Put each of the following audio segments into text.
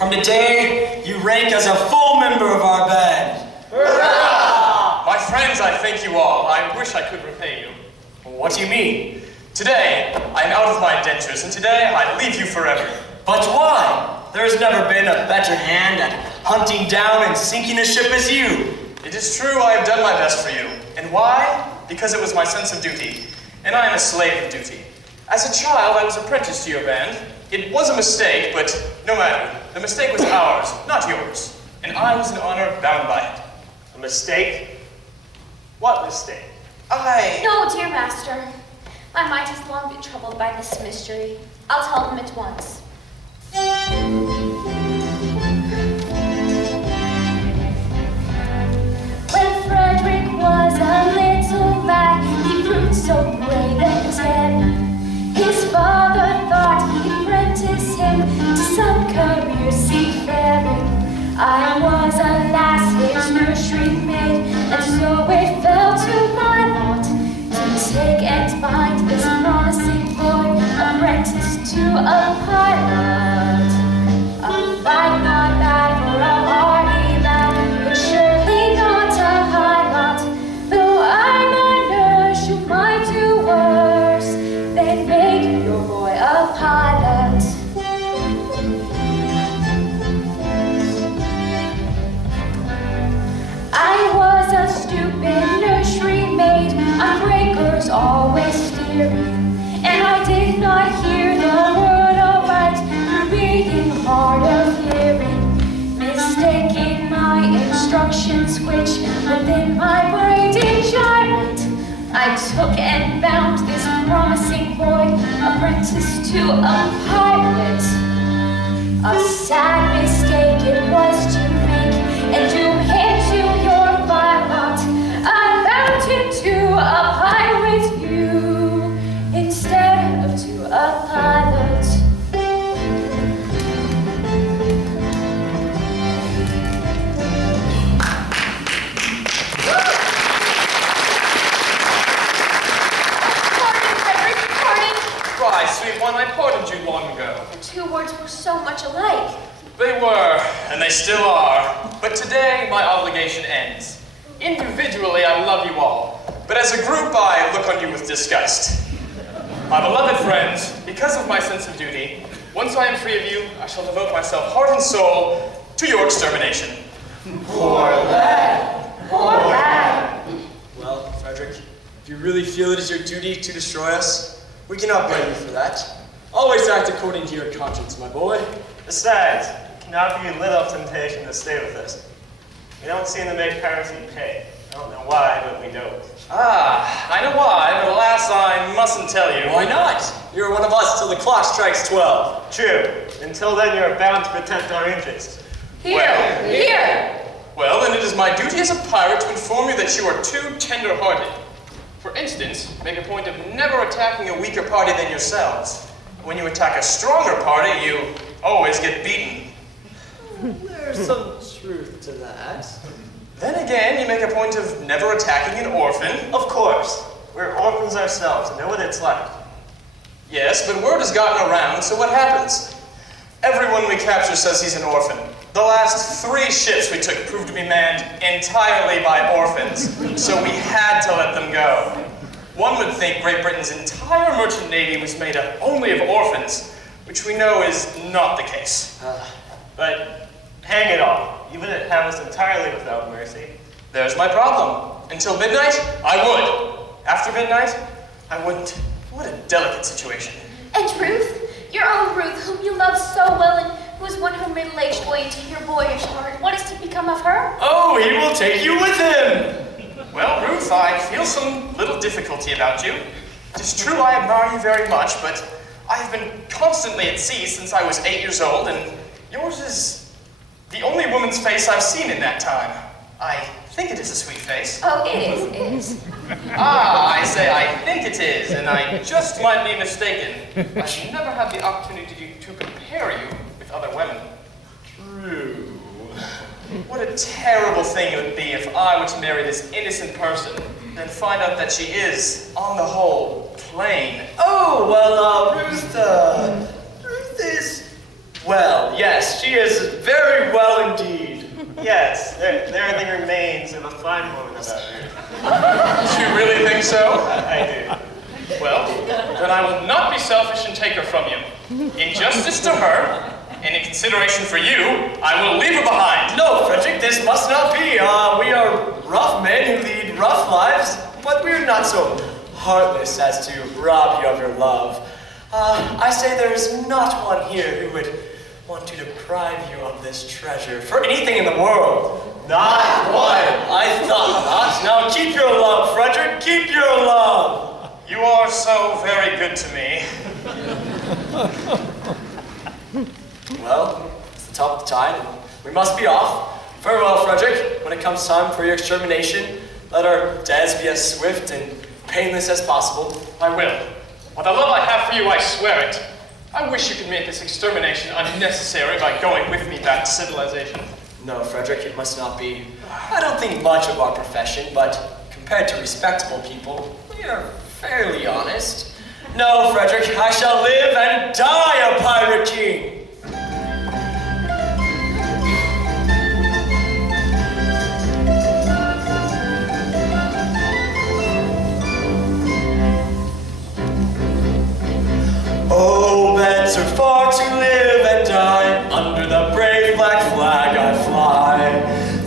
From today, you rank as a full member of our band. Hurrah! My friends, I thank you all. I wish I could repay you. What do you mean? Today, I am out of my indentures, and today I leave you forever. But why? There has never been a better hand at hunting down and sinking a ship as you. It is true I have done my best for you. And why? Because it was my sense of duty. And I am a slave of duty. As a child, I was apprenticed to your band. It was a mistake, but no matter. The mistake was ours, not yours. And I was in honor bound by it. A mistake? What mistake? No, dear master. My mind has long been troubled by this mystery. I'll tell them at once. When Frederick was a little lad, he proved so brave and daring. His father thought he'd apprentice him to some career seafaring. I was, alas, his nursery maid, and so it fell to my lot to take and bind this promising boy, apprentice to a pilot. A light not bad for a hardy lad, but surely not a high lot. Though I'm a nurse, you might do worse than make your boy a pilot. I was a stupid nursery maid, on breakers always steering, and I did not hear the word aright through being hard of hearing, mistaking my instructions which within my brain did gyrate. I took and bound this promising boy, apprentice to a pilot. A sad mistake it was to make, and doom him to your pilot. I bound him to a pirate you, instead of to a pilot. Pardon, Frederick, pardon. Why, sweet one, I pardoned you long ago. The two words were so much alike. They were, and they still are. But today, my obligation ends. Individually, I love you all. But as a group, I look on you with disgust. My beloved friends, because of my sense of duty, once I am free of you, I shall devote myself heart and soul to your extermination. Poor lad. Poor lad. Well, Frederick, if you really feel it is your duty to destroy us, we cannot blame you for that. Always act according to your conscience, my boy. Besides, it cannot be little temptation to stay with us. We don't seem to make penalty pay. I don't know why, but we don't. Ah, I know why, but alas, I mustn't tell you. Why not? You're one of us till the clock strikes 12. True. Until then, you're bound to protect our interests. Here, here. Well, then it is my duty as a pirate to inform you that you are too tender-hearted. For instance, make a point of never attacking a weaker party than yourselves. When you attack a stronger party, you always get beaten. There's some truth to that. Then again, you make a point of never attacking an orphan. Of course. We're orphans ourselves and know what it's like. Yes, but word has gotten around, so what happens? Everyone we capture says he's an orphan. The last 3 ships we took proved to be manned entirely by orphans, so we had to let them go. One would think Great Britain's entire merchant navy was made up only of orphans, which we know is not the case. But hang it all. You wouldn't have us entirely without mercy. There's my problem. Until midnight, I would. After midnight, I wouldn't. What a delicate situation. And Ruth, your own Ruth, whom you love so well and who has won her middle-aged way into your boyish heart, what is to become of her? Oh, he will take you with him! Well, Ruth, I feel some little difficulty about you. It is true I admire you very much, but I have been constantly at sea since I was 8 years old, and yours is the only woman's face I've seen in that time. I think it is a sweet face. Oh, it is. Ah, I say I think it is, and I just might be mistaken. I've never had the opportunity to compare you with other women. True. What a terrible thing it would be if I were to marry this innocent person, then find out that she is, on the whole, plain. Oh, well, Ruth is... Well, yes, she she is very well indeed. Yes, there are the remains of a fine woman about her. Do you really think so? I do. Well, then I will not be selfish and take her from you. In justice to her, and in consideration for you, I will leave her behind. No, Frederick, this must not be. We are rough men who lead rough lives, but we're not so heartless as to rob you of your love. I say there is not one here who would want to deprive you of this treasure for anything in the world. Not one. I thought not. Now keep your love, Frederick. Keep your love. You are so very good to me. Well, it's the top of the tide, and we must be off. Farewell, Frederick. When it comes time for your extermination, let our deaths be as swift and painless as possible. I will. By the love I have for you, I swear it. I wish you could make this extermination unnecessary by going with me back to civilization. No, Frederick, it must not be. I don't think much of our profession, but compared to respectable people, we are fairly honest. No, Frederick, I shall live and die a pirate king. Oh, better far to live and die under the brave black flag I fly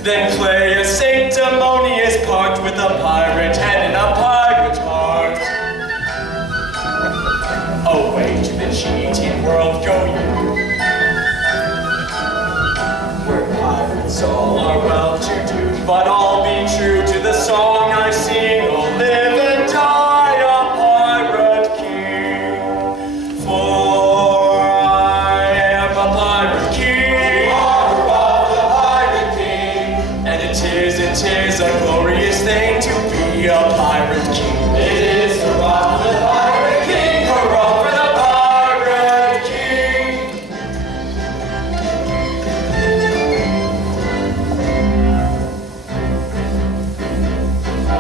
than play a sanctimonious part with a pirate head and a pirate heart. Away to the cheating world go you, where pirates all are well to do, but I'll be true to the song I sing. I'll live and die a pirate king, for I am a pirate king. The pirate king, and it is a glorious thing to be a pirate king. It is hurrah for the pirate king, hurrah for the pirate king.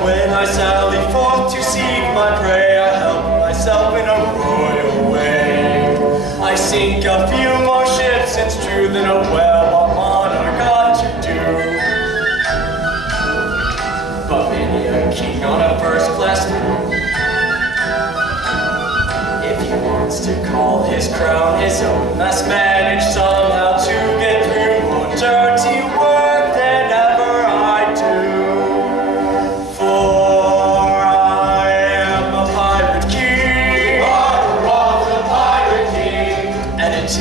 When I sally forth to seek my prey, I help myself in a royal way. I sink a few more ships, it's true, than a well monarch ought to do. But many a king on a first-class throne, if he wants to call his crown his own, must manage somehow to get through more dirty work than ever I do. For I am a pirate king, the pirate king, and it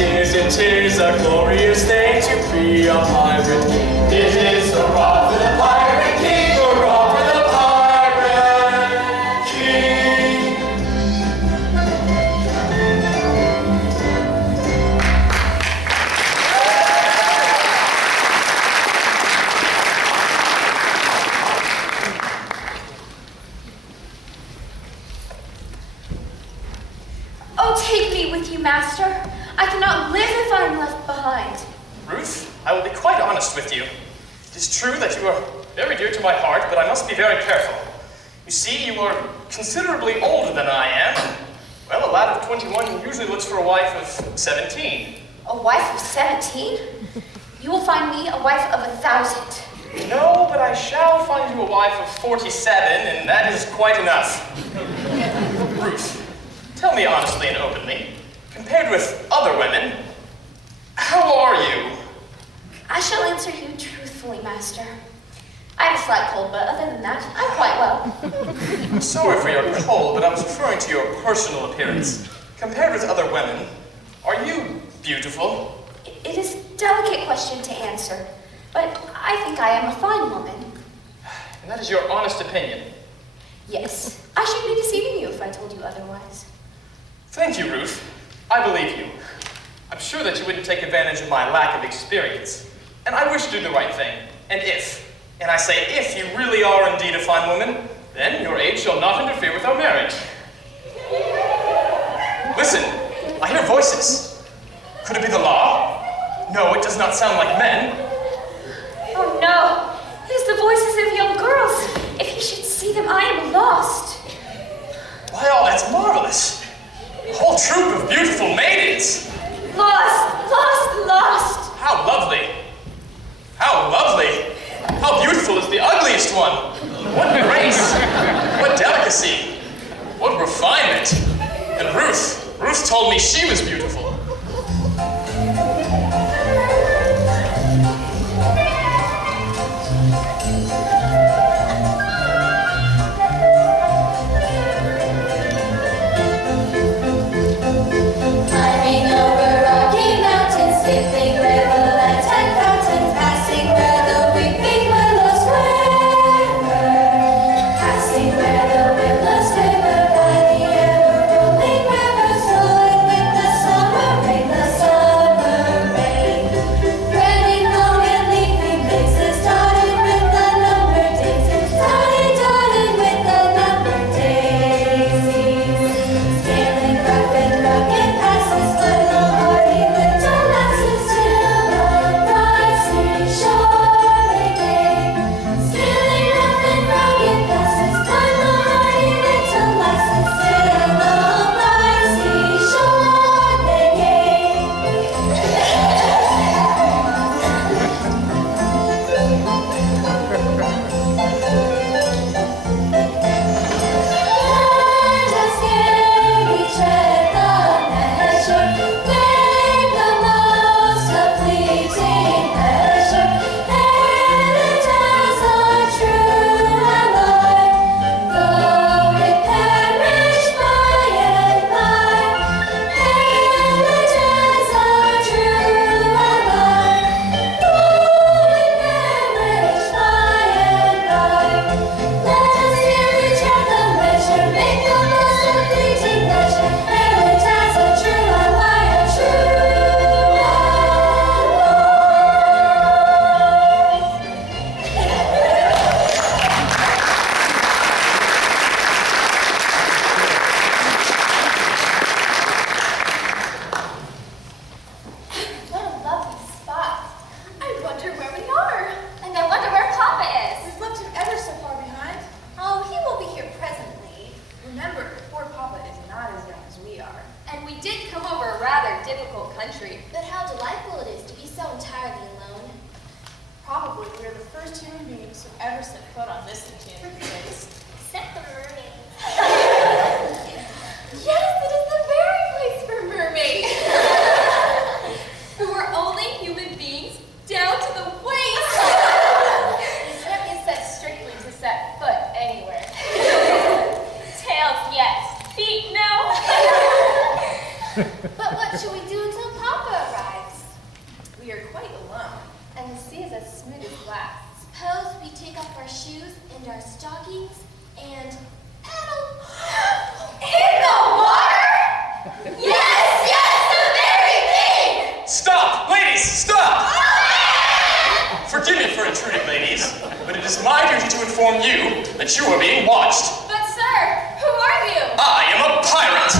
is a glorious thing to be a pirate king. It is hurrah for the pirate king, hurrah for the pirate king. Oh, take me with you, master. I cannot live if I am left behind. Ruth, I will be quite honest with you. It is true that you are very dear to my heart, but I must be very careful. You see, you are considerably older than I am. Well, a lad of 21 usually looks for a wife of 17. A wife of 17? You will find me a wife of 1,000. No, but I shall find you a wife of 47, and that is quite enough. Ruth, tell me honestly and openly, compared with other women, how are you? I shall answer you truthfully, master. I have a slight cold, but other than that, I'm quite well. I'm sorry for your cold, but I was referring to your personal appearance. Compared with other women, are you beautiful? It is a delicate question to answer, but I think I am a fine woman. And that is your honest opinion. Yes, I should be deceiving you if I told you otherwise. Thank you, Ruth. I believe you. I'm sure that you wouldn't take advantage of my lack of experience. And I wish to do the right thing. And I say if you really are indeed a fine woman, then your age shall not interfere with our marriage. Listen, I hear voices. Could it be the law? No, it does not sound like men. Oh no, it is the voices of young girls. If you should see them, I am lost. Wow, that's marvelous. A whole troop of beautiful maidens. Lost, lost, lost. How accomplished one. What grace, what delicacy, what refinement. And Ruth told me she was beautiful. Climbing over rocky mountains, skipping rivulets and fountains, passing where the weeping willows quiver, passing where the willows quiver by the ever-rolling river, flowing with the summer rain, the summer rain. Threading long and leafy mazes, dotted with the numbered daisies, dotted with the numbered daisies. Scaling rough and rugged passes, but the hardy winter lasses till the bright seashore they came. Scaling rough and rugged passes, but the hardy winter lasses till the bright seashore they came. Let us gaily tread the measure, make the most of fleeting pleasure, hail it as our true ally, though it perish by and by. Hail it as our true ally, though it perish by and by. Let us gaily tread the measure, make the most of fleeting pleasure, hail it as a true ally, a true What a lovely spot. I wonder where we are. And I wonder where Papa is. We've left him ever so far behind. Oh, he will be here presently. Remember, poor Papa is not as young as we are. And we did come over a rather difficult country. But how delightful it is to be so entirely alone. Probably we're the first human beings who ever set foot on this enchanted place. Except the mermaid. Yes, it is the very place for mermaids. Who are only human beings down to the waist. It certainly is set strictly to set foot anywhere. Tails, yes. Feet, no. But what should we do until Papa arrives? We are quite alone, and the sea is as smooth as glass. Suppose we take off our shoes and our stockings and paddle. In the water? Yes, the very thing! Stop! Ladies, stop! Forgive me for intruding, ladies, but it is my duty to inform you that you are being watched. But sir, who are you? I am a pirate!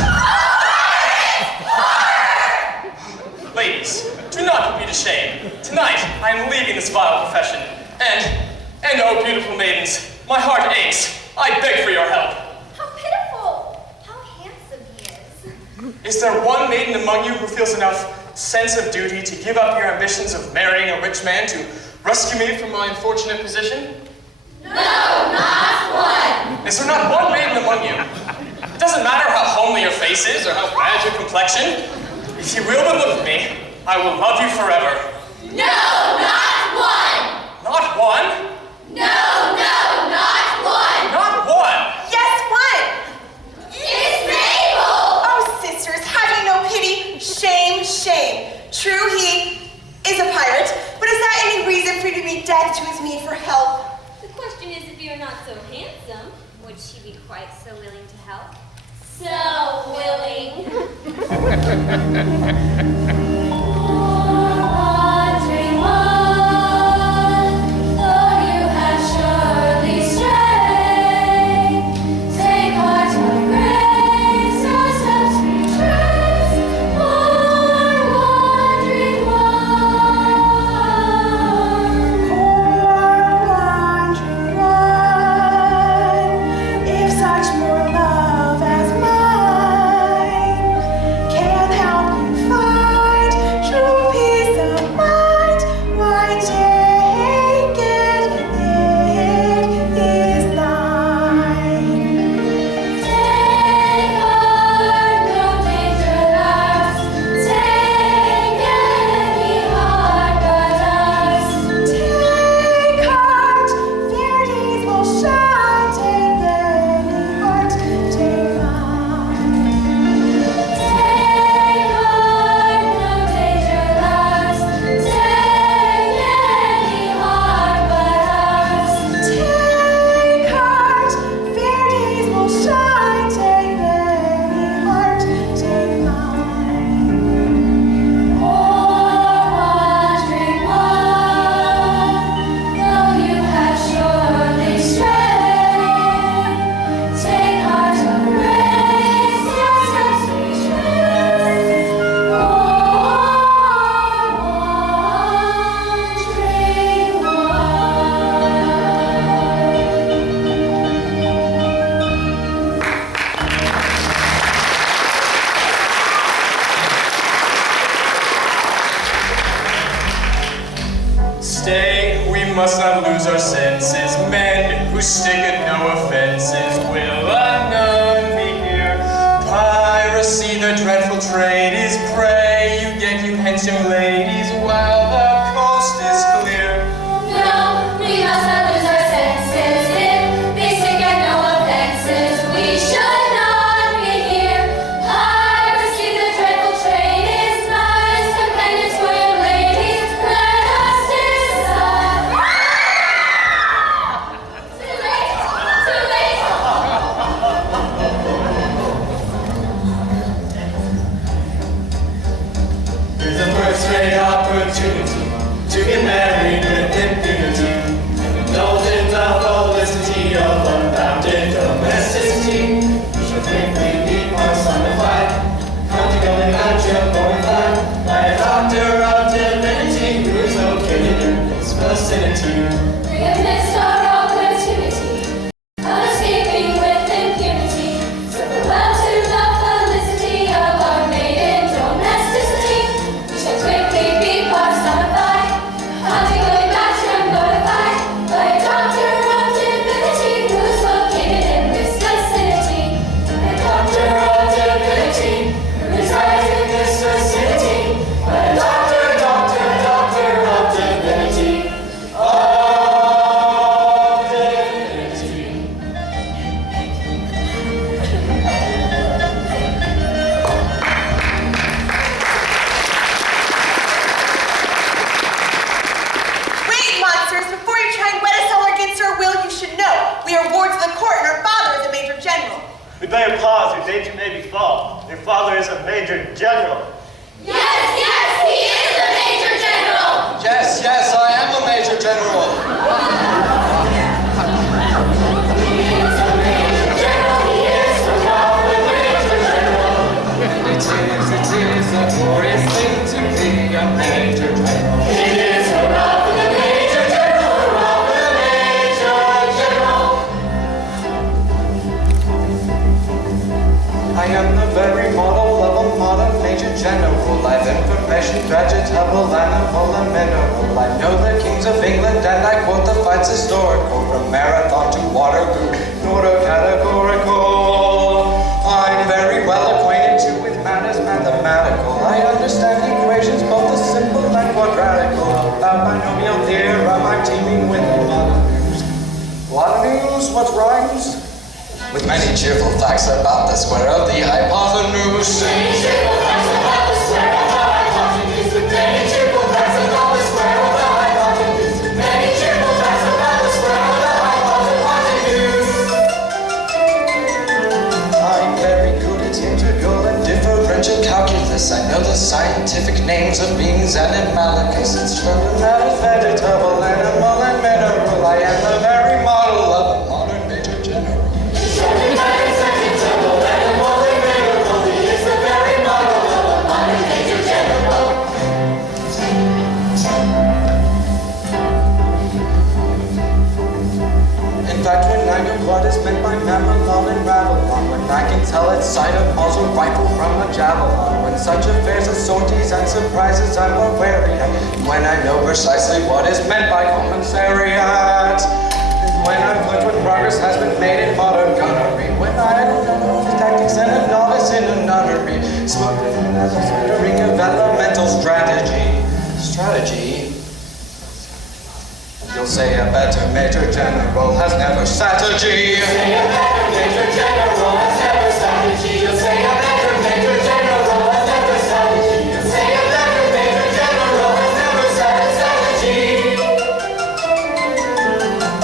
Ladies, do not put me to shame. Tonight, I am leaving this vile profession. And oh, beautiful maidens, my heart aches. I beg for your help. How pitiful! How handsome he is. Is there one maiden among you who feels enough sense of duty to give up your ambitions of marrying a rich man to rescue me from my unfortunate position? No, not one. Is there not one maiden among you? It doesn't matter how homely your face is or how bad your complexion. If you will but look at me, I will love you forever. No, not one. Not one? No, not one. Not one! Yes, one! It's Mabel. Oh, sisters, have you no pity? Shame, shame. True, he is a pirate, but is that any reason for you to be deaf to his need for help? The question is, if you're not so handsome, would she be quite so willing to help? So willing. Wandering one, though you have surely strayed, take heart of grace, your steps retrace. Poor wandering Wandering one, if such more love as mine can help you find must not lose our senses. Men who stick at no offenses. Will none be here? Piracy, the dreadful trade, is prey. You get you handsome ladies while the coast is clear. No, we must not lose our senses. If they stick at no offenses, we should not be here. Piracy, the dreadful trade, is nice companions for your ladies. Let us decide. Too late, too late. Here's a first-rate opportunity to get married with impunity. Indulgent of felicity of unbounded domesticity. We shall quickly be personified, conjugal and matrimonified by a doctor of divinity who is located in this vicinity. We have missed our opportunity of escaping with impunity. So farewell to the felicity of our maiden domesticity. We shall quickly be personified, conjugally matched and notified by a doctor of divinity who is located in this vicinity. A doctor of divinity who resides in this vicinity. A doctor of divinity. Wait, monsters! Before you try and wed us all against our will, you should know we are wards of the court and our father is a major general. We better pause, your danger may befall. Your father is a major general. Yes, yes, he is a major general. Yes, yes, I am a major general. It is a glorious thing to be a major general. It is hurrah for the major general, hurrah for the major general. I am the very model of a modern major general. I've information, vegetable, animal, and mineral. I know the kings of England and I quote the fights historical. From Marathon to Waterloo, not a categorical. I'm very well acquainted too with matters mathematical. I understand equations, both the simple and quadratical. About binomial theorem, I'm teeming with a lot of news. A lot of news, what rhymes? With many cheerful facts about the square of the hypotenuse. Many cheerful facts about the square of the hypotenuse. Many cheerful facts about the square of the hypotenuse. Many cheerful facts about the square of the hypotenuse. I'm very good at integral and differential calculus. I know the scientific names of beings and animalicus. It's from the matter vegetable, animal, and mineral. I am the very model of a modern major general. In fact, when I know what is meant by Mamelon and Ravelon, when I can tell its sight of muzzle rifle from a javelin, when such affairs as sorties and surprises I'm more wary at, when I know precisely what is meant by commissariat, and when I've learned what progress has been made in modern gunnery, when I don't know the tactics and a novice in a nunnery, smoking as a smoldering of elemental strategy. Strategy? You'll say a better major general has never strategy. Say a better major general has never strategy. You'll say a better major general has never strategy. You'll say a better major general has never strategy.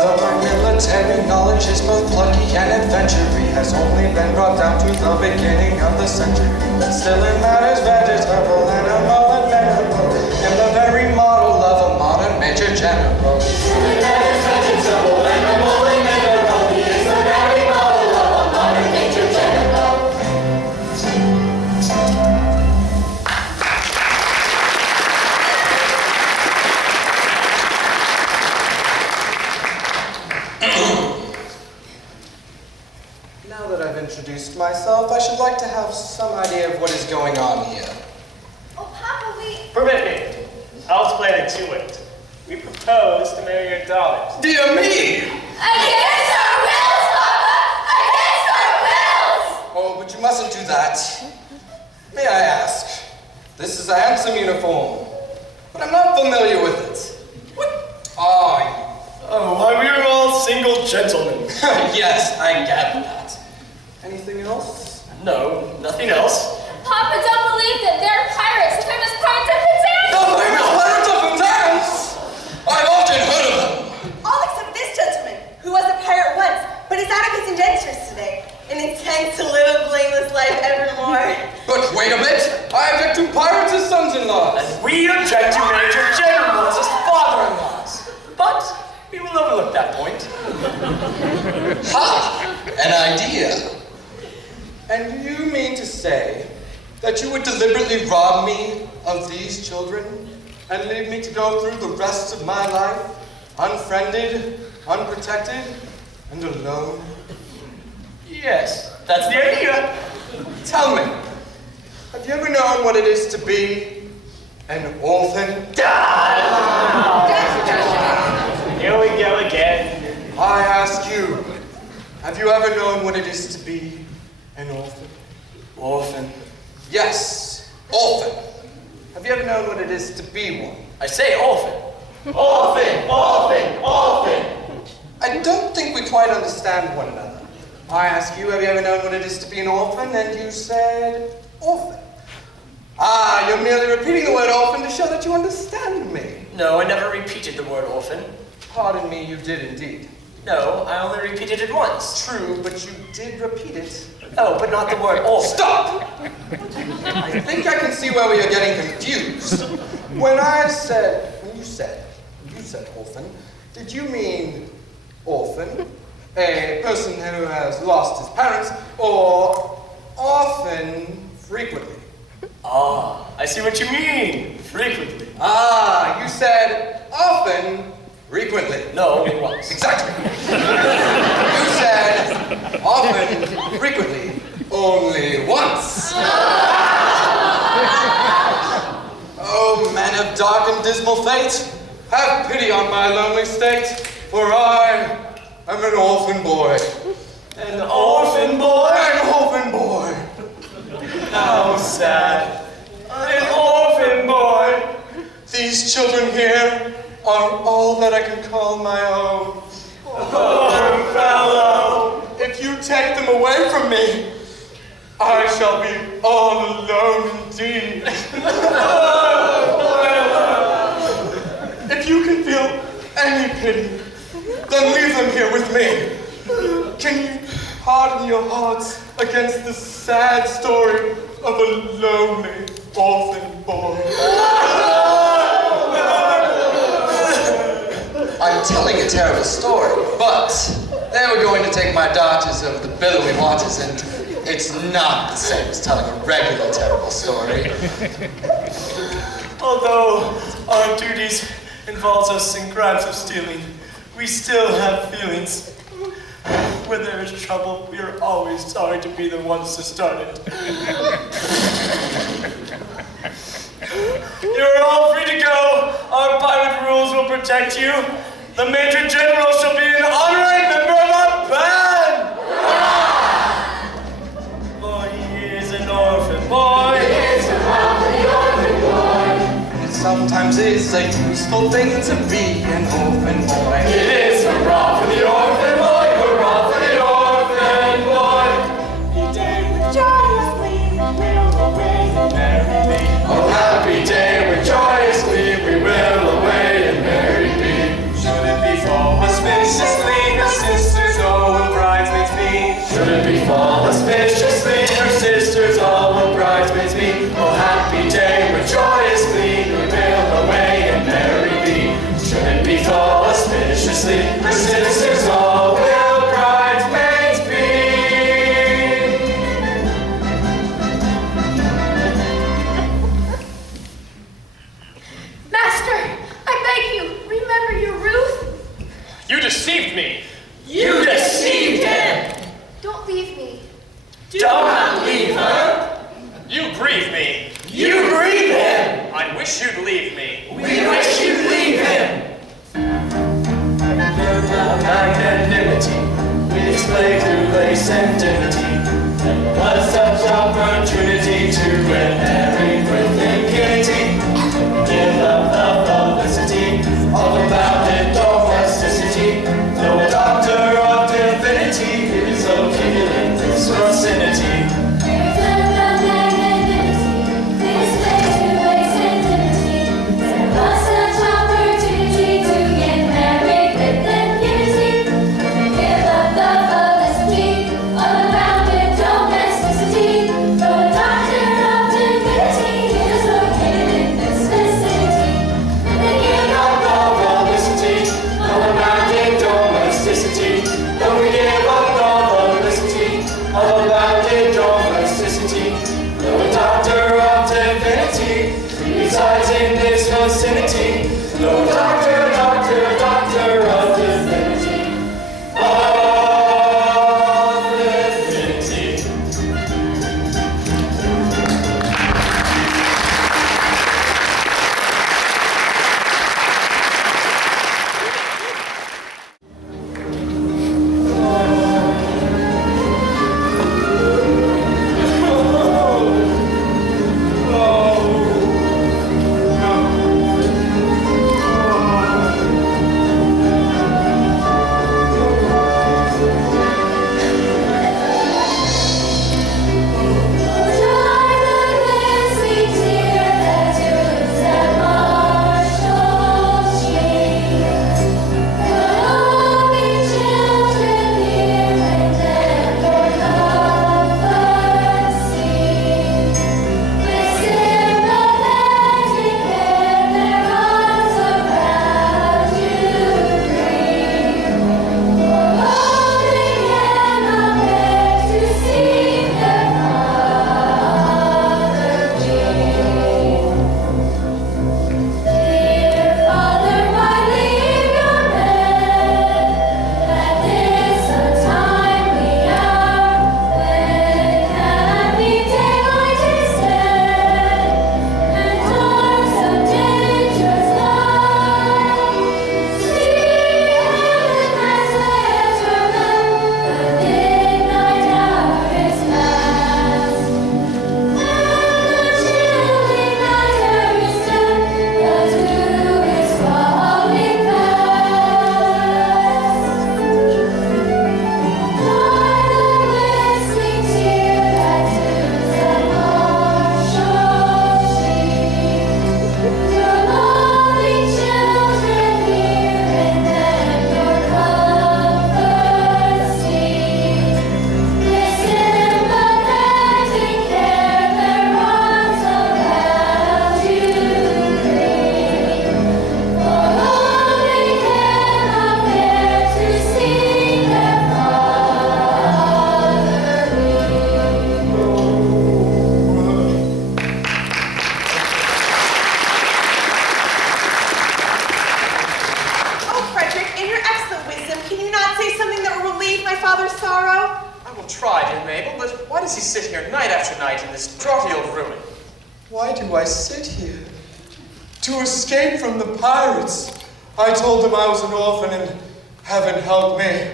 Though my military knowledge is both plucky and adventure-y, has only been brought down to the beginning of the century, but still it matters vegetable, animal, and mineral. I'm the very model of a modern major general. It matters vegetable, animal, and mineral. He is the very model of a modern major general. Now that I've introduced myself, I should like to have some idea of what is going on here. Oh, Papa, we... Permit me. I'll explain in 2 ways. We propose to marry your daughters. Dear me! Against our wills, Papa! Against our wills! Oh, but you mustn't do that. May I ask? This is a handsome uniform, but I'm not familiar with it. What are you? Oh, why, we are all single gentlemen. Yes, I gather that. Anything else? No, nothing else. Papa, don't believe them. They're pirates. The famous pirates of Penzance. The famous pirates of Pensance! I've often heard of them. All except this gentleman, who was a pirate once, but is out of his indentures today, and intends to live a blameless life evermore. But wait a bit! I object to pirates as sons-in-laws. We object to Major Generals as father-in-laws. But we will overlook that point. Ha! An idea. And you mean to say that you would deliberately rob me of these children and leave me to go through the rest of my life unfriended, unprotected, and alone? Yes, that's the idea. Tell me, have you ever known what it is to be an orphan? Here we go again. I ask you, have you ever known what it is to be an orphan? Orphan. Yes, orphan. Have you ever known what it is to be one? I say orphan. Orphan, orphan, orphan. I don't think we quite understand one another. I ask you, have you ever known what it is to be an orphan? And you said, orphan. Ah, you're merely repeating the word orphan to show that you understand me. No, I never repeated the word orphan. Pardon me, you did indeed. No, I only repeated it once. True, but you did repeat it. Oh, but not the word orphan. Stop! I think I can see where we are getting confused. When you said orphan, did you mean orphan, a person who has lost his parents, or often, frequently? Ah, I see what you mean. Frequently. Ah, you said often, frequently. No, it was. Exactly. You said often, frequently, only once. Oh, man of dark and dismal fate, have pity on my lonely state, for I am an orphan boy. An orphan boy? An orphan boy. How sad. An orphan boy. These children here are all that I can call my own. Poor fellow. If you take them away from me, I shall be all alone indeed. If you can feel any pity, then leave them here with me. Can you harden your hearts against the sad story of a lonely orphan boy? I'm telling a terrible story, but they were going to take my daughters over the billowy waters, and it's not the same as telling a regular terrible story. Although our duties involves us in crimes of stealing, we still have feelings. When there is trouble, we are always sorry to be the ones to start it. You're all free to go. Our pirate rules will protect you. The Major General shall be an honorary member of our band. For he is an orphan boy. He is an orphan boy. It sometimes is a useful thing to be an orphan boy. It is hurrah for the orphan boy, hurrah for the orphan boy. He did with joyously, will away and merry be. Oh, happy day, when joyously we will away and merry be. Should it befall auspiciously, her sisters all will bridesmaids be. Should it befall auspiciously, her sisters all will bridesmaids be. Oh, happy day, when joyously we will away and merry be. Should it befall auspiciously, her sisters all will bridesmaids be. Master, I beg you, remember your Ruth. You deceived me. You deceived him! Don't leave me. Don't leave her! You grieve me. You grieve him! I wish you'd leave me. We wish you'd leave him! Our magnanimity we display through lace and dignity. Never was such opportunity to get married with impunity. Give up the publicity, all about it, domesticity. No doctor of divinity is located in this vicinity. No doctor, doctor, doctor of divinity. Of divinity. Why do I sit here? To escape from the pirates. I told them I was an orphan and heaven help me.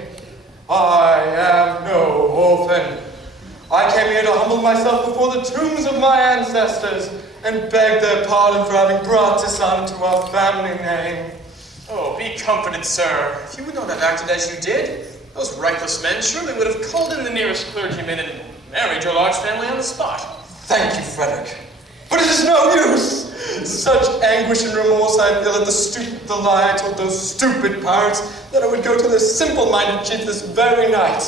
I am no orphan. I came here to humble myself before the tombs of my ancestors and beg their pardon for having brought dishonor to our family name. Oh, be comforted, sir. If you would not have acted as you did, those reckless men surely would have called in the nearest clergyman and married your large family on the spot. Thank you, Frederick. But it is no use. Such anguish and remorse I feel at the lie I told those stupid pirates that I would go to their simple-minded chief this very night.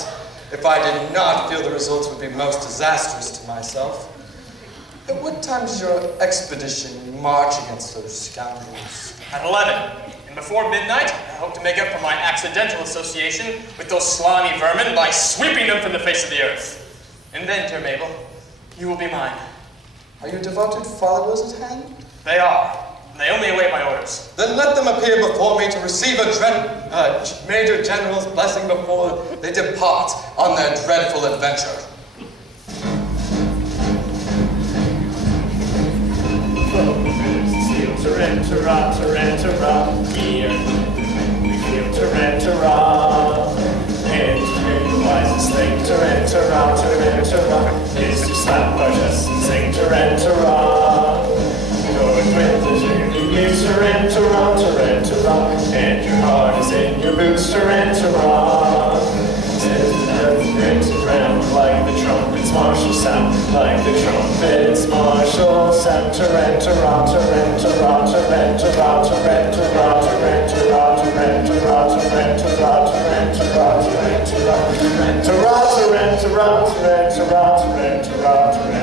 If I did not feel the results would be most disastrous to myself. At what time does your expedition march against those scoundrels? At 11. And before midnight, I hope to make up for my accidental association with those slimy vermin by sweeping them from the face of the earth. And then, dear Mabel, you will be mine. Are your devoted followers at hand? They are, and they only await my orders. Then let them appear before me to receive a Major General's blessing before they depart on their dreadful adventure. Feel Tarantara, here. We feel Tarantara. Tarantara. And the wisest thing, Tarantara, Tarantara, is to slap our chest and sing Tarantara. Going with the journey, you Tarantara, Tarantara, and your heart is in your boots, Tarantara. Rings around like the trumpet's martial sound, like the trumpet's martial sound. Tarantara, Tarantara, Tarantara, Tarantara, Tarantara, Tarantara, Tarantara, Tarantara, Tarantara,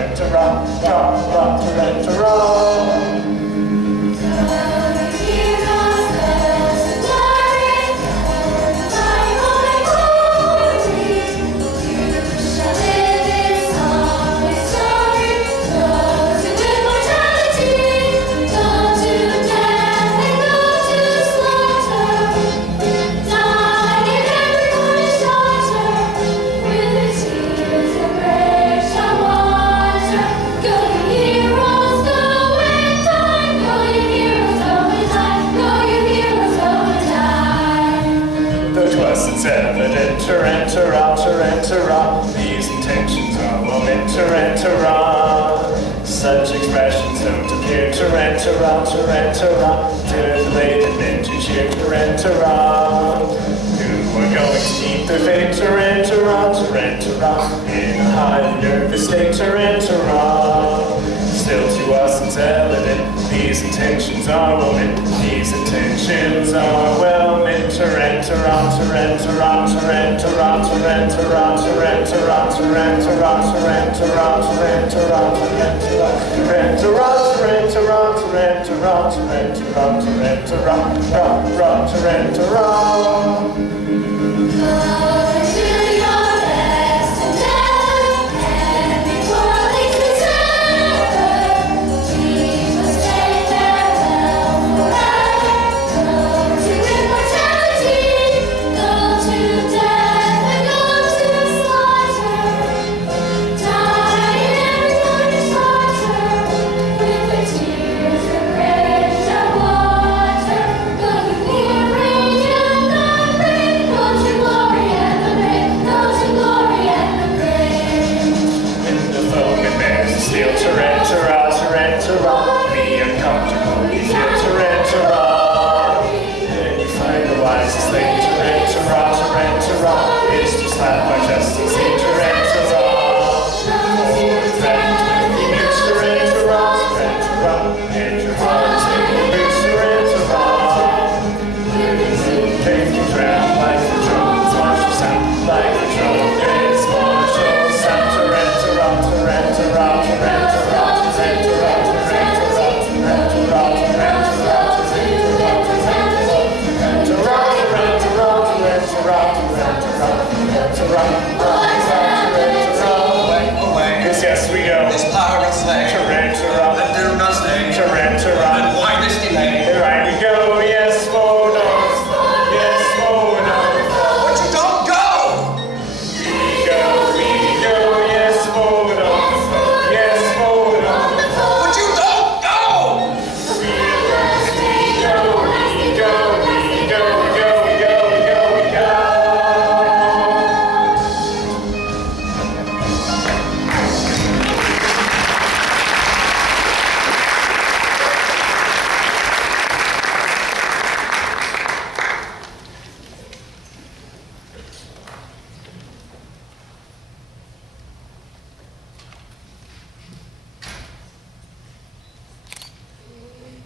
Tarantara, Tarantara, Tarantara. Tarantara, Tarantara, these intentions are woman, Tarantara. Such expressions don't appear, Tarantara, Tarantara, to the laden men to cheer, Tarantara. Who are going to keep their fate, Tarantara, Tarantara, in a highly nervous state, Tarantara. Still to us it's evident, these intentions are woman, these intentions are well meant. Tarantara, Tarantara, Tarantara, Tarantara, Tarantara, Tarantara, Tarantara, Tarantara, Tarantara, Tarantara, Tarantara, Tarantara, Tarantara.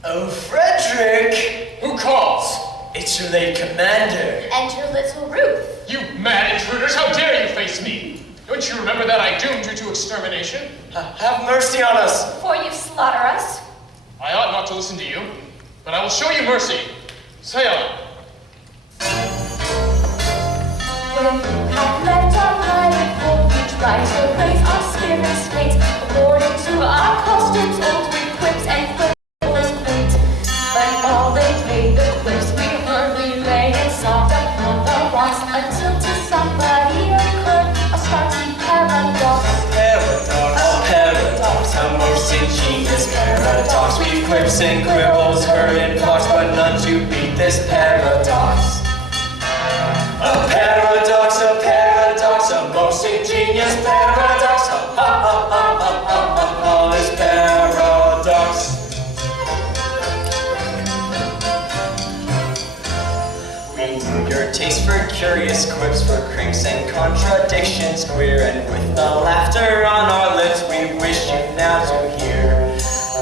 Oh, Frederick! Who calls? It's your late commander. Enter little Ruth. You mad intruders, how dare you face me? Don't you remember that I doomed you to extermination? Have mercy on us. Before you slaughter us. I ought not to listen to you, but I will show you mercy. Say on. When you have left our pilot for you try to raise our spirits late, according to our costumes, old with quips and frivolous quaint. But all they pay the quips we heard, we lay and sobbed upon the rocks until to somebody occurred a startling paradox. Paradox, a most ingenious paradox. We quips and quibbles, heard and talks, but none to beat this paradox. A paradox, a most ingenious paradox. Ha ha ha ha ha ha, this paradox. We knew your taste for curious quips, for cranks and contradictions queer, and with the laughter on our lips, we wish you now to hear.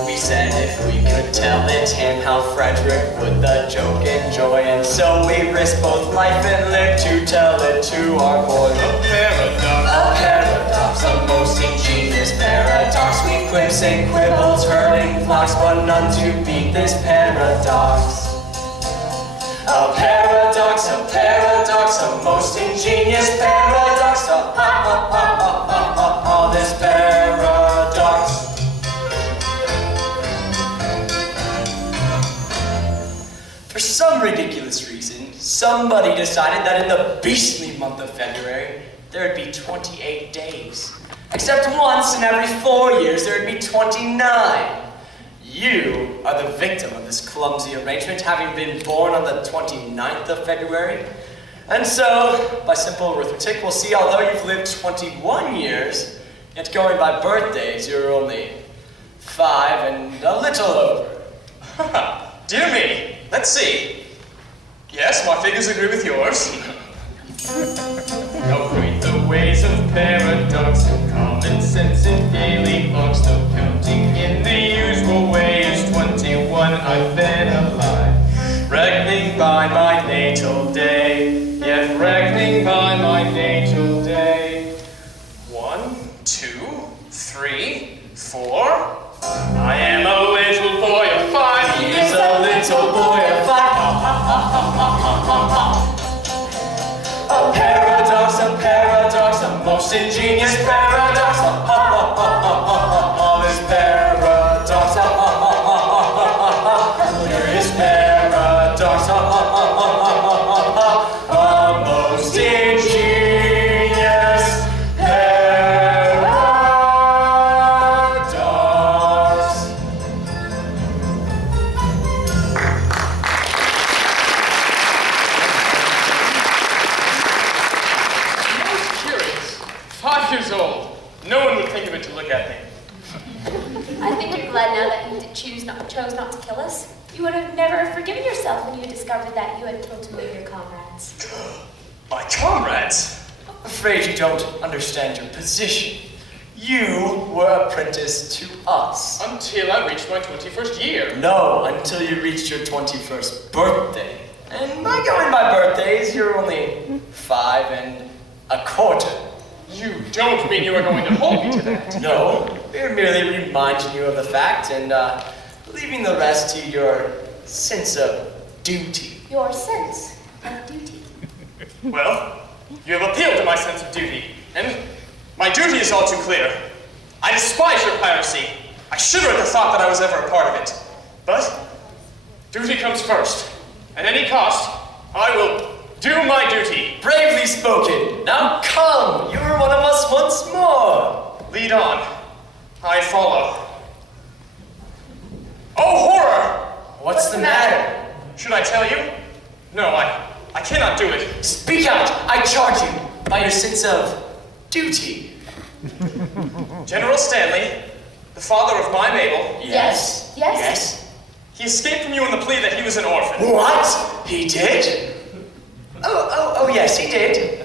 We said if we could tell it him, how Frederick would the joke enjoy, and so we risked both life and limb to tell it to our boy. A paradox, a most ingenious paradox. We quips and quibbles, hurling flocks, but none to beat this paradox. A paradox, a most ingenious paradox. Ha ha ha ha ha ha ha, this paradox. For some ridiculous reason, somebody decided that in the beastly month of February, there would be 28 days. Except once in every 4 years, there would be 29. You are the victim of this clumsy arrangement, having been born on the 29th of February. And so, by simple arithmetic, we'll see although you've lived 21 years, yet going by birthdays, you're only 5 and a little over. Dear me, let's see. Yes, my figures agree with yours. How great the ways of paradox, of common sense and daily box, no counting in the usual way is 21 I've been alive. Reckoning by my natal day, yet reckoning by my natal day. 1, 2, 3, 4. I am a little boy of 5, he is a little boy of 5. A paradox, a most ingenious paradox. This paradox. Here is paradox. A most ingenious paradox. Curious. 5 years old. No one would think of it to look at me. I think we're glad now that you chose not to kill us. You would have never forgiven yourself when you discovered that you had killed 2 of your comrades. My comrades? I'm afraid you don't understand your position. You were apprenticed to us. Until I reached my 21st year. No, until you reached your 21st birthday. And by going by birthdays, you're only 5 and a quarter. You don't mean you are going to hold me to that? No, we're merely reminding you of the fact and leaving the rest to your sense of duty. Your sense of duty. Well, you have appealed to my sense of duty, and my duty is all too clear. I despise your piracy. I shudder at the thought that I was ever a part of it. But duty comes first. At any cost, I will do my duty. Bravely spoken. Now come, you are one of us once more. Lead on. I follow. Oh, horror! What's the matter? Should I tell you? No, I cannot do it. Speak out, I charge you, by your sense of duty. General Stanley, the father of my Mabel, Yes. Yes? Yes. he escaped from you on the plea that he was an orphan. What? He did? Oh, yes, he did.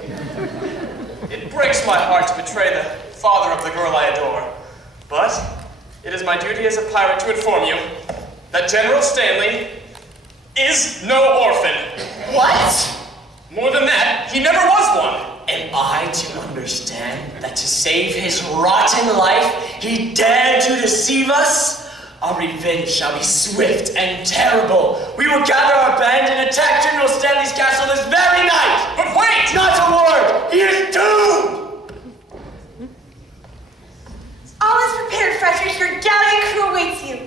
It breaks my heart to betray the father of the girl I adore. But it is my duty as a pirate to inform you that General Stanley is no orphan. What? More than that, he never was one. Am I to understand that to save his rotten life, he dared to deceive us? Our revenge shall be swift and terrible. We will gather our band and attack General Stanley's castle this very night. But wait! Not a word! He is doomed! All is prepared, Frederick. Your gallant crew awaits you.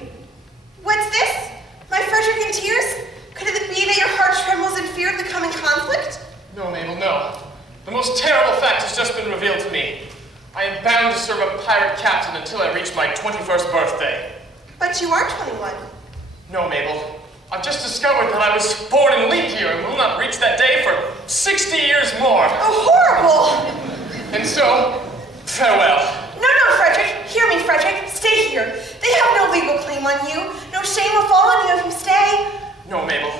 What's this? My Frederick in tears? Could it be that your heart trembles in fear of the coming conflict? No, Mabel, no. The most terrible fact has just been revealed to me. I am bound to serve a pirate captain until I reach my 21st birthday. But you are 21. No, Mabel. I've just discovered that I was born in leap year and will not reach that day for 60 years more. Oh, horrible! And so, farewell. No, Frederick. Hear me, Frederick. Stay here. They have no legal claim on you. No shame will fall on you if you stay. No, Mabel.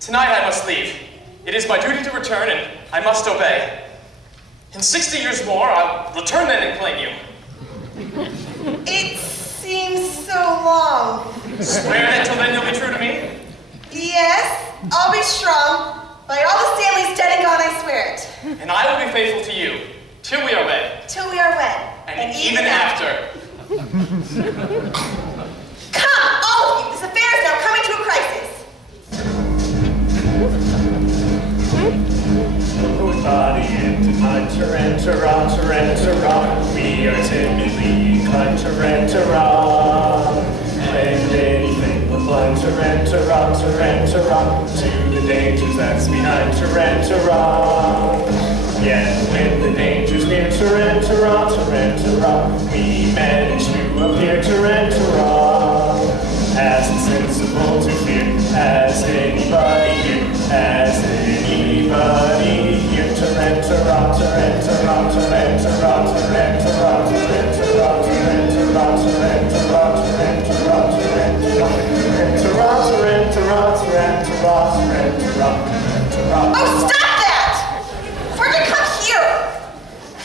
Tonight I must leave. It is my duty to return, and I must obey. In 60 years more, I'll return then and claim you. It seems so long. Swear that till then you'll be true to me? Yes, I'll be strong. By all the Stanleys dead and gone, I swear it. And I will be faithful to you, till we are wed. Till we are wed. And even after. Come, all of you. This affair is now coming to a crisis. Body and we are timidly inclined to and anything but blind to the dangers that's behind Yet when the dangers near we manage to appear as insensible to fear as anybody here, Oh, stop that! Frederick, come here!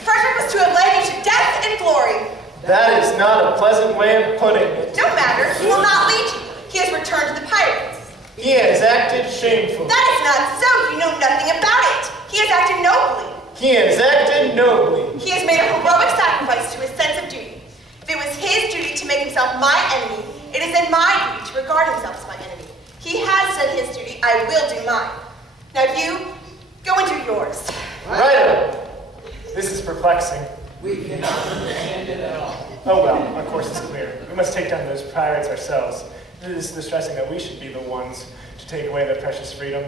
Frederick was to have led you to death and glory. That is not a pleasant way of putting it. No matter, he will not lead you. He has returned to the pirates. He has acted shamefully. That is not so. You know nothing about it. He has acted nobly. He has acted nobly. He has made a heroic sacrifice to his sense of duty. If it was his duty to make himself my enemy, it is then my duty to regard himself as my enemy. He has done his duty. I will do mine. Now you, go and do yours. Right. This is perplexing. We cannot understand it at all. Oh well, our course is clear. We must take down those pirates ourselves. It is distressing that we should be the ones to take away their precious freedom.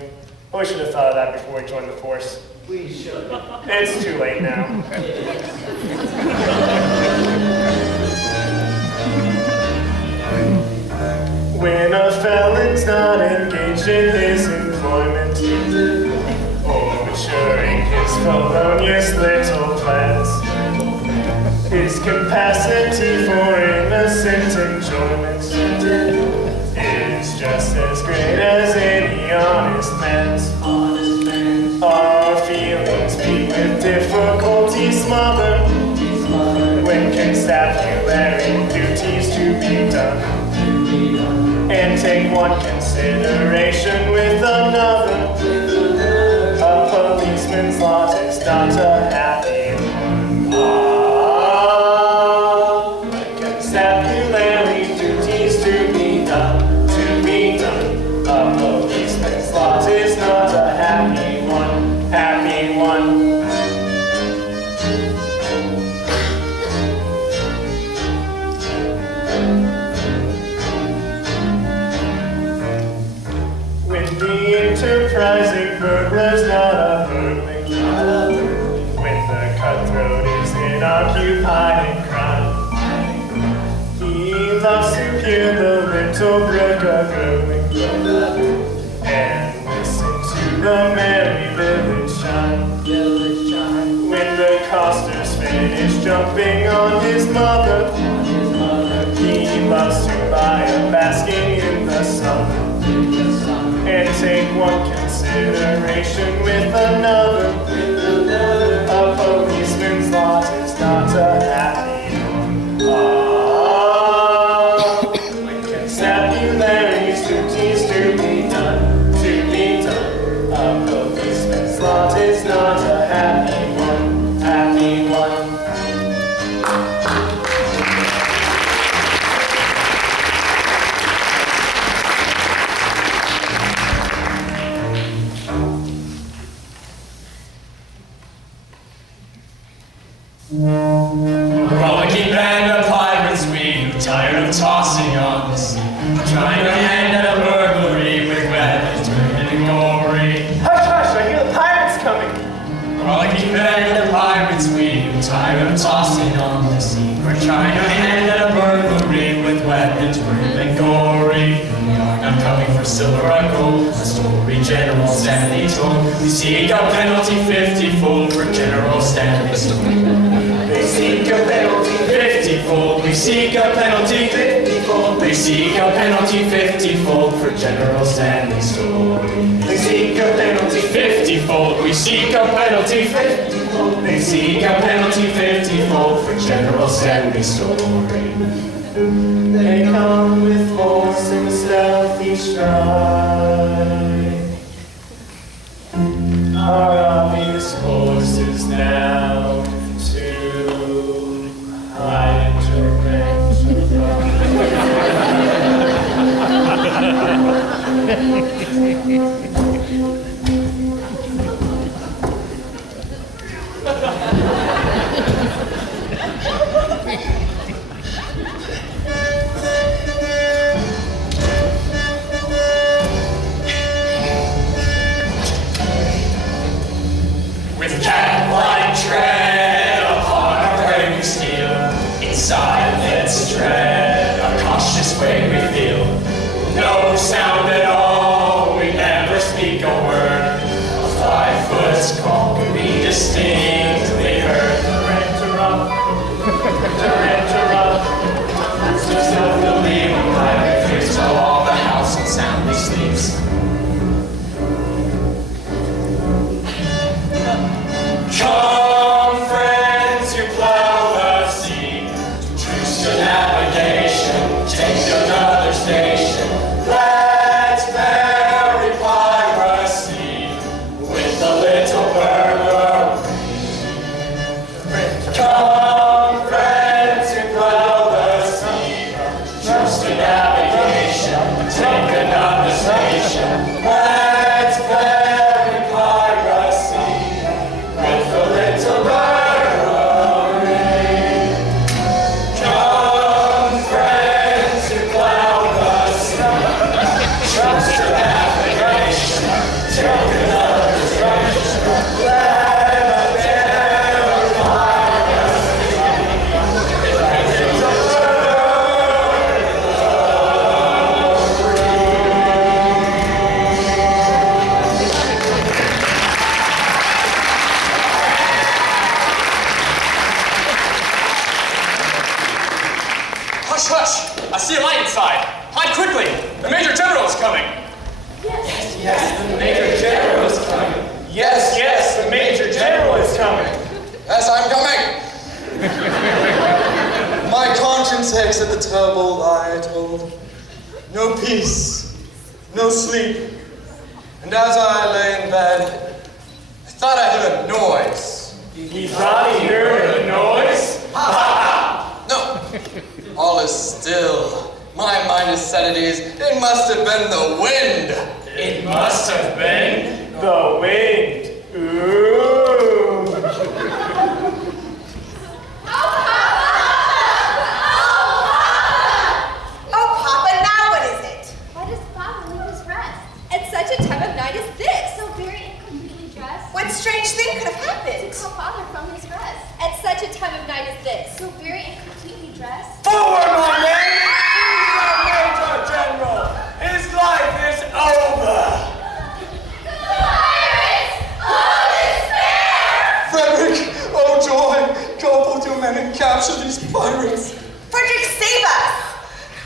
But we should have thought of that before we joined the force. We should. It's too late now. When a felon's not engaged in his employment, or maturing his felonious little plans, his capacity for innocent enjoyment is just as great as any honest man's. Our feelings beat with difficulty smothered when constabulary duties to be done, and take one consideration with another. A policeman's lot is not a happy one. Constabulary duties to be done. A policeman's lot is not a happy one. When the enterprising burglar's not a burgling, when the cutthroat is inoccupied in crime, he loves to hear the little brook a-gurgling and listen to the merry village chime. When the coster's finished jumping on his mother, he loves to lie basking in the sun and take one consideration with another. A policeman's lot is not a happy one. When constabulary's duties to be done. A policeman's lot is not a happy one. Rollicking band of pirates, we tired of tossing on the sea, trying to hand at a burglar for silver and gold. A story General Stanley told. We seek a penalty 50-fold for General Stanley's story. They seek a penalty 50-fold. We seek a penalty 50-fold. They seek a penalty 50-fold for General Stanley's story. They seek a penalty 50-fold. We seek a penalty 50-fold. They seek a penalty 50-fold for General Stanley's story. They come with force and stealthy stride. Our obvious course is now to hide with cat-like tread upon our prey we steal. In silence tread, a cautious way we feel. No sound at all, we never speak a word. A 5-foot's call can be distinctly heard. So stealthily we hide our fears till all the house and soundly sleeps. Come, friends who plow the sea, truce to navigation, take another station. Let's bury piracy with a little burglary. Come, friends who plow the sea, truce to navigation, take another station. Let's bury piracy with a little burglary. Come, friends who plow the sea, trust to navigation, take another station. Let's bury piracy with a little Hush, hush! I see a light inside. Hide quickly! The Major General is coming! Yes, the Major General is coming. Yes, the Major General is coming. Yes, I'm coming. My conscience aches at the terrible lie I told. No peace, no sleep. And as I lay in bed, I thought I heard a noise. He thought he heard a noise? No, all is still. My mind is set at ease. It must have been the wind. It must have been the wind. Ooh. Oh, Papa, now what is it? Why does Papa leave his rest at such a time of night as this? So very incompletely dressed. What strange thing could have happened? To call Father from his rest at such a time of night as this. So very incompletely dressed. Forward, my men! He's our Major General. His life is over. Frederick, oh joy, go with your men and capture these pirates. Frederick, save us!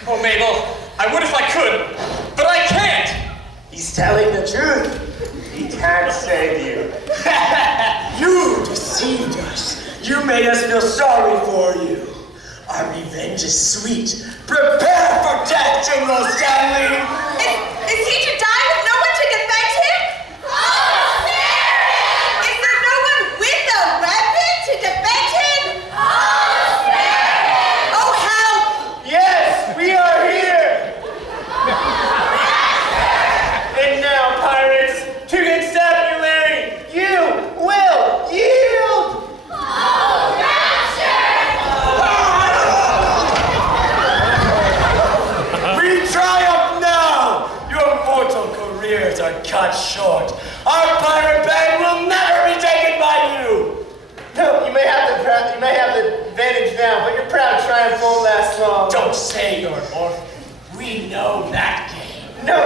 Oh, Mabel, I would if I could, but I can't! He's telling the truth. He can't save you. You deceived us. You made us feel sorry for you. Our revenge is sweet. Prepare for death, General Stanley! Is he to die with no one to defend him? Is there no one with a weapon to defend him? Oh, help! Yes, we are here. And now, pirates, to constabulary, you will yield. We triumph now! Your mortal careers are cut short. Our pirate band will never be taken by you! No, you may have the advantage now, but your proud triumph won't last long. Don't say you're an orphan. We know that game. No,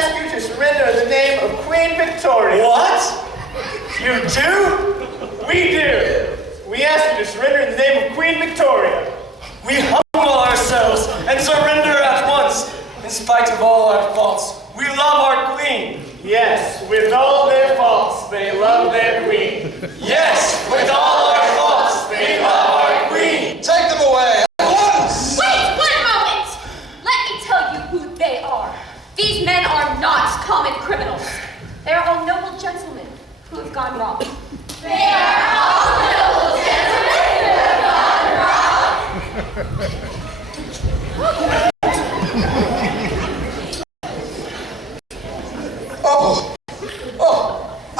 ask you to surrender in the name of Queen Victoria. What? You do? We do. We ask you to surrender in the name of Queen Victoria. We humble ourselves and surrender at once. In spite of all our faults, we love our queen. Yes, with all their faults, they love their queen. Yes, with all our faults, they love our queen. Take them away at once! Wait 1 moment! Let me tell you who they are. These men are not common criminals. They are all noble gentlemen who have gone wrong. They are all noble gentlemen who have gone wrong.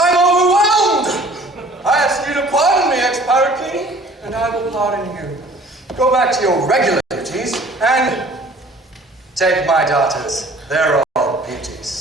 I'm overwhelmed! I ask you to pardon me, ex-pirate king, and I will pardon you. Go back to your regular duties and take my daughters. They're all beauties.